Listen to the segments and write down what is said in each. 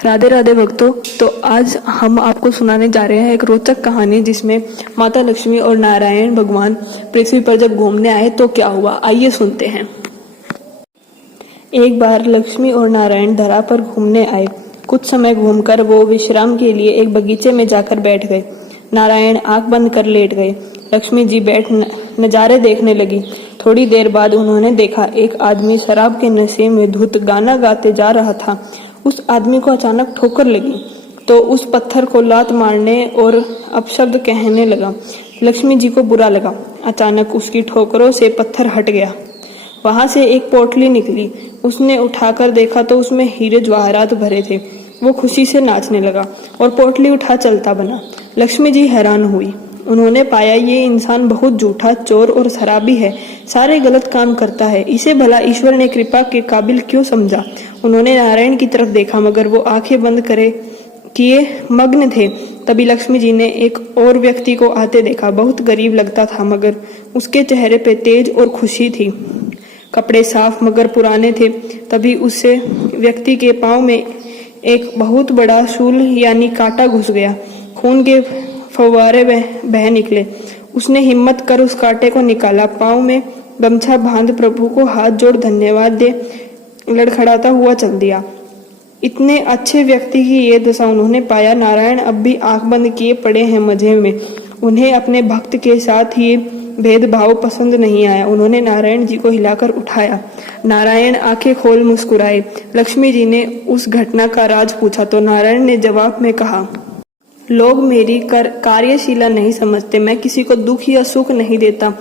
राधे राधे भक्तों। तो आज हम आपको सुनाने जा रहे हैं एक रोचक कहानी, जिसमें माता लक्ष्मी और नारायण भगवान पृथ्वी पर जब घूमने आए तो क्या हुआ, आइए सुनते हैं। एक बार लक्ष्मी और नारायण धरा पर घूमने आए। कुछ समय घूमकर वो विश्राम के लिए एक बगीचे में जाकर बैठ गए। नारायण आंख बंद कर लेट गए। लक्ष्मी जी बैठ नजारे देखने लगी। थोड़ी देर बाद उन्होंने देखा एक आदमी शराब के नशे में धुत गाना गाते जा रहा था। उस आदमी को अचानक ठोकर लगी तो उस पत्थर को लात मारने और अपशब्द कहने लगा। लक्ष्मी जी को बुरा लगा। अचानक उसकी ठोकरों से पत्थर हट गया। वहां से एक पोटली निकली। उसने उठाकर देखा तो उसमें हीरे जवाहरात भरे थे। वो खुशी से नाचने लगा और पोटली उठा चलता बना। लक्ष्मी जी हैरान हुई। उन्होंने पाया ये इंसान बहुत झूठा, चोर और शराबी है, सारे गलत काम करता है। इसे भला ईश्वर ने कृपा के काबिल क्यों समझा। उन्होंने नारायण की तरफ देखा, मगर वो आंखें बंद किए मग्न थे। तभी लक्ष्मी जी ने एक और व्यक्ति को आते देखा। बहुत गरीब लगता था, मगर उसके चेहरे पे तेज और खुशी थी। कपड़े साफ मगर पुराने थे। तभी उससे व्यक्ति के पांव में एक बहुत बड़ा शूल यानी कांटा घुस गया। खून के फव्वारे बह निकले। उसने हिम्मत कर उस कांटे को निकाला, पांव में गमछा बांध प्रभु को हाथ जोड़ धन्यवाद दे लड़खड़ाता हुआ चल दिया। इतने अच्छे व्यक्ति की ये दशा उन्होंने पाया। नारायण अब भी आंख बंद किए पड़े हैं मजे में। उन्हें अपने भक्त के साथ ये भेदभाव पसंद नहीं आया। उन्होंने नारायण जी को हिलाकर उठाया। नारायण आंखें खोल मुस्कुराए। लक्ष्मी जी ने उस घटना का राज पूछा तो नारायण ने जवाब में कहा, लोग मेरी कार्यशीला नहीं समझते। मैं किसी को दुख या सुख नहीं देता,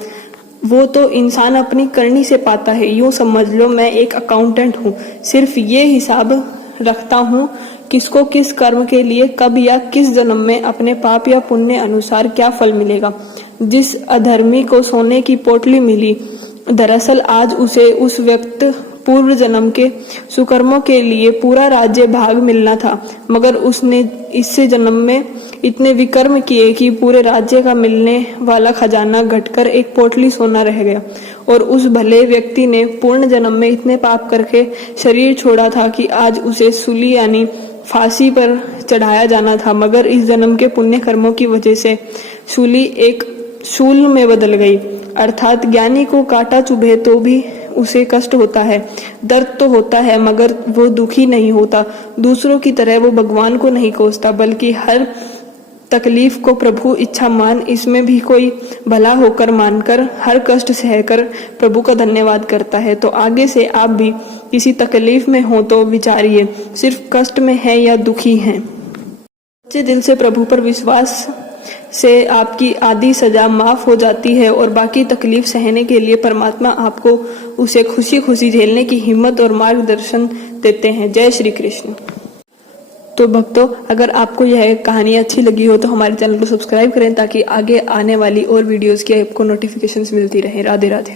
वो तो इंसान अपनी करनी से पाता है। यूं समझ लो मैं एक अकाउंटेंट हूँ, सिर्फ ये हिसाब रखता हूँ किसको किस कर्म के लिए कब या किस जन्म में अपने पाप या पुण्य अनुसार क्या फल मिलेगा। जिस अधर्मी को सोने की पोटली मिली, दरअसल आज उसे उस व्यक्त पूर्व जन्म के सुकर्मों के लिए पूरा राज्य भाग मिलना था, मगर उसने इससे जन्म में इतने विकर्म किए कि पूरे राज्य का मिलने वाला खजाना घटकर एक पोटली सोना रह गया। और उस भले व्यक्ति ने पूर्ण जन्म में इतने पाप करके शरीर छोड़ा था कि आज उसे सूली यानी फांसी पर चढ़ाया जाना था, मगर इस जन्म के पुण्य कर्मों की वजह से सूली एक शूल में बदल गई। अर्थात ज्ञानी को कांटा चुभे तो भी उसे कष्ट होता है, दर्द तो होता है, मगर वो दुखी नहीं होता। दूसरों की तरह वो भगवान को नहीं कोसता, बल्कि हर तकलीफ को प्रभु इच्छा मान, इसमें भी कोई भला होकर मानकर हर कष्ट सहकर प्रभु का धन्यवाद करता है। तो आगे से आप भी किसी तकलीफ में हो तो विचारिए, सिर्फ कष्ट में है या दुखी हैं। सच्चे दिल से प्रभु पर विश्वास से आपकी आधी सजा माफ हो जाती है और बाकी तकलीफ सहने के लिए परमात्मा आपको उसे खुशी खुशी झेलने की हिम्मत और मार्गदर्शन देते हैं। जय श्री कृष्ण। तो भक्तों, अगर आपको यह कहानी अच्छी लगी हो तो हमारे चैनल को सब्सक्राइब करें, ताकि आगे आने वाली और वीडियोस की आपको नोटिफिकेशंस मिलती रहे। राधे राधे।